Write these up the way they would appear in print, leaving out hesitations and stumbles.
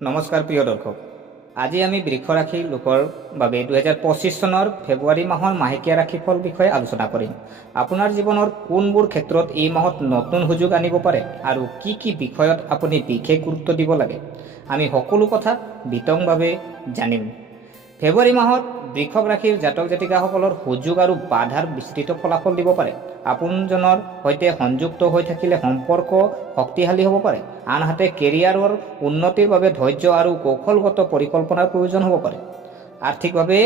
নমস্কাৰ প্ৰিয় দৰ্শক, আজি আমি বৃক্ষ ৰাশি লোকৰ বাবে 2025 চনৰ ফেব্ৰুৱাৰী মাহৰ মাহেকীয়া ৰাশিফল বিষয়ে আলোচনা কৰিম। আপোনাৰ জীৱনৰ কোনবোৰ ক্ষেত্ৰত এই মাহত নতুন সুযোগ আনিব পাৰে আৰু কি কি বিষয়ত আপুনি বিশেষ গুৰুত্ব দিব লাগে, আমি সকলো কথা বিতংভাৱে জানিম। ফেব্ৰুৱাৰী মাহত বৃষভ ৰাশিৰ জাতক জাতিকাসকলৰ সুযোগ আৰু বাধাৰ বিস্তৃত ফলাফল দিব পাৰে। আপোনজনৰ সৈতে সংযুক্ত হৈ থাকিলে সম্পৰ্ক শক্তিশালী হ'ব পাৰে। আনহাতে কেৰিয়াৰৰ উন্নতিৰ বাবে ধৈৰ্য আৰু কৌশলগত পৰিকল্পনাৰ প্ৰয়োজন হ'ব পাৰে। আৰ্থিকভাৱে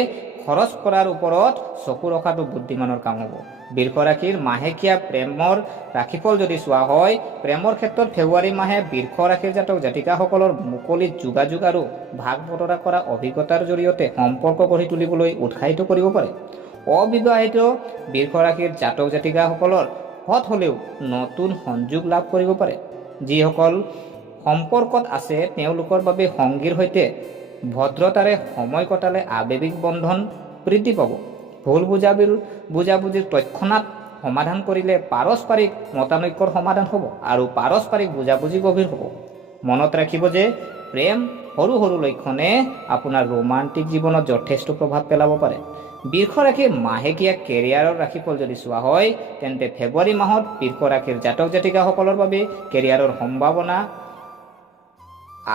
খৰচ কৰাৰ ওপৰত চকু ৰখাটো বুদ্ধিমানৰ কাম হ'ব। বৃষ ৰাশিৰ মাহেকীয়া প্ৰেমৰ ৰাশিফল যদি চোৱা হয়, প্ৰেমৰ ক্ষেত্ৰত ফেব্ৰুৱাৰী মাহে বৃষ ৰাশিৰ জাতক জাতিকাসকলৰ মুকলিত যোগাযোগ আৰু ভাগ বতৰা কৰা অভিজ্ঞতাৰ জৰিয়তে সম্পৰ্ক গঢ়ি তুলিবলৈ উৎসাহিত কৰিব পাৰে। অবিবাহিত বৃষ ৰাশিৰ জাতক জাতিকাসকলৰ হত হ'লেও নতুন সংযোগ লাভ কৰিব পাৰে। যিসকল সম্পৰ্কত আছে তেওঁলোকৰ বাবে সংগীৰ সৈতে ভদ্ৰতাৰে সময় কটালে আৱেগিক বন্ধন বৃদ্ধি পাব। ভুল বুজাবুজিৰ তৎক্ষণাৎ সমাধান কৰিলে পাৰস্পৰিক মতানৈক্যৰ সমাধান হ'ব আৰু পাৰস্পৰিক বুজাবুজি গভীৰ হ'ব। মনত ৰাখিব যে প্ৰেম সৰু সৰু লক্ষণে আপোনাৰ ৰোমান্টিক জীৱনত যথেষ্ট প্ৰভাৱ পেলাব পাৰে। বৃষ ৰাশিৰ মাহেকীয়া কেৰিয়াৰৰ ৰাশিফল যদি চোৱা হয়, তেন্তে ফেব্ৰুৱাৰী মাহত বৃষ ৰাশিৰ জাতক জাতিকাসকলৰ বাবে কেৰিয়াৰৰ সম্ভাৱনা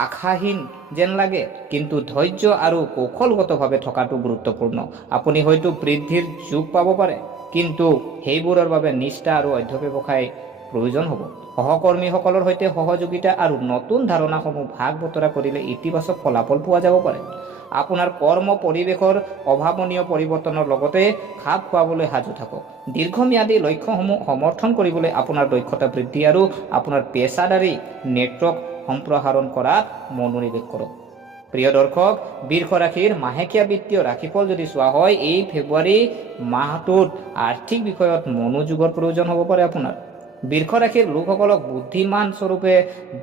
আশাহীন যেন লাগে, কিন্তু ধৈৰ্য আৰু কৌশলগতভাৱে থকাটো গুৰুত্বপূৰ্ণ। আপুনি হয়তো বৃদ্ধিৰ যোগ পাব পাৰে, কিন্তু সেইবোৰৰ বাবে নিষ্ঠা আৰু অধ্যৱসায় প্ৰয়োজন হ'ব। সহকৰ্মীসকলৰ সৈতে সহযোগিতা আৰু নতুন ধাৰণাসমূহ ভাগ বতৰা কৰিলে ইতিবাচক ফলাফল পোৱা যাব পাৰে। আপোনাৰ কৰ্ম পৰিৱেশৰ অভাৱনীয় পৰিৱৰ্তনৰ লগতে খাপ খুৱাবলৈ সাজু থাকক। দীৰ্ঘম্যাদী লক্ষ্যসমূহ সমৰ্থন কৰিবলৈ আপোনাৰ দক্ষতা বৃদ্ধি আৰু আপোনাৰ পেছাদাৰী নেটৱৰ্ক সম্প্ৰসাৰণ কৰাত মনোনিৱেশ কৰক। প্ৰিয় দৰ্শক, বৃষ ৰাশিৰ মাহেকীয়া বিত্তীয় ৰাশিফল যদি চোৱা হয়, এই ফেব্ৰুৱাৰী মাহটোত আৰ্থিক বিষয়ত মনোযোগৰ প্ৰয়োজন হ'ব পাৰে। আপোনাৰ বৃষ ৰাশিৰ লোকসকলক বুদ্ধিমান স্বৰূপে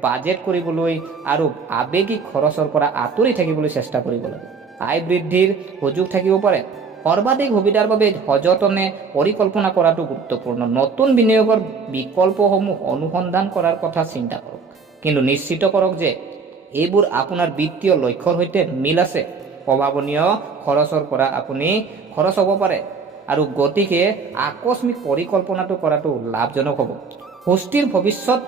বাজেট কৰিবলৈ আৰু আৱেগিক খৰচৰ পৰা আঁতৰি থাকিবলৈ চেষ্টা কৰিব লাগে। আয় বৃদ্ধিৰ সুযোগ থাকিব পাৰে। সৰ্বাধিক সুবিধাৰ বাবে সযতনে পৰিকল্পনা কৰাটো গুৰুত্বপূৰ্ণ। নতুন বিনিয়োগৰ বিকল্পসমূহ অনুসন্ধান কৰাৰ কথা চিন্তা কৰক, কিন্তু নিশ্চিত কৰক যে এইবোৰ আপোনাৰ বিত্তীয় লক্ষ্যৰ সৈতে মিল আছে। অভাৱনীয় খৰচৰ পৰা আপুনি খৰচ হ'ব পাৰে আৰু গতিকে আকস্মিক পৰিকল্পনাটো কৰাটো লাভজনক হ'ব। সুস্থিৰ ভৱিষ্যত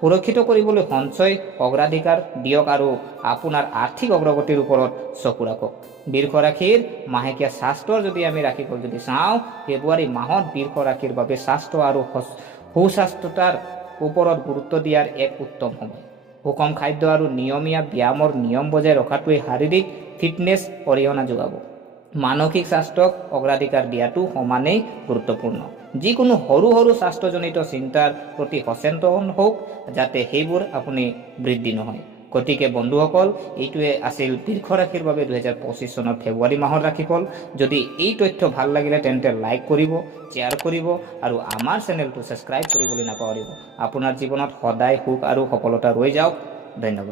সুৰক্ষিত কৰিবলৈ সঞ্চয় অগ্ৰাধিকাৰ দিয়ক আৰু আপোনাৰ আৰ্থিক অগ্ৰগতিৰ ওপৰত চকু ৰাখক। বৃষ ৰাশিৰ মাহেকীয়া স্বাস্থ্যৰ যদি আমি ৰাশিফল যদি চাওঁ, ফেব্ৰুৱাৰী মাহত বৃষ ৰাশিৰ বাবে স্বাস্থ্য আৰু সুস্বাস্থ্যতাৰ ওপৰত গুৰুত্ব দিয়াৰ এক উত্তম সময়। সুষম খাদ্য আৰু নিয়মীয়া ব্যায়ামৰ নিয়ম বজাই ৰখাটোৱে শাৰীৰিক ফিটনেছ অৰিহণা যোগাব। মানসিক স্বাস্থ্যক অগ্ৰাধিকাৰ দিয়াটো সমানেই গুৰুত্বপূৰ্ণ। যিকোনো সৰু সৰু স্বাস্থ্যজনিত চিন্তাৰ প্ৰতি সচেতন হওক যাতে সেইবোৰ আপুনি বৃদ্ধি নহয়। গতিকে বন্ধুসকল, এইটোৱে আছিল বৃষ ৰাশিৰ বাবে 2025 চনৰ ফেব্ৰুৱাৰী মাহৰ ৰাশিফল। যদি এই তথ্য ভাল লাগিলে তেন্তে লাইক কৰিব, শ্বেয়াৰ কৰিব আৰু আমাৰ চেনেলটো ছাবস্ক্ৰাইব কৰিবলৈ নাপাহৰিব। আপোনাৰ জীৱনত সদায় সুখ আৰু সফলতা ৰৈ যাওক। ধন্যবাদ।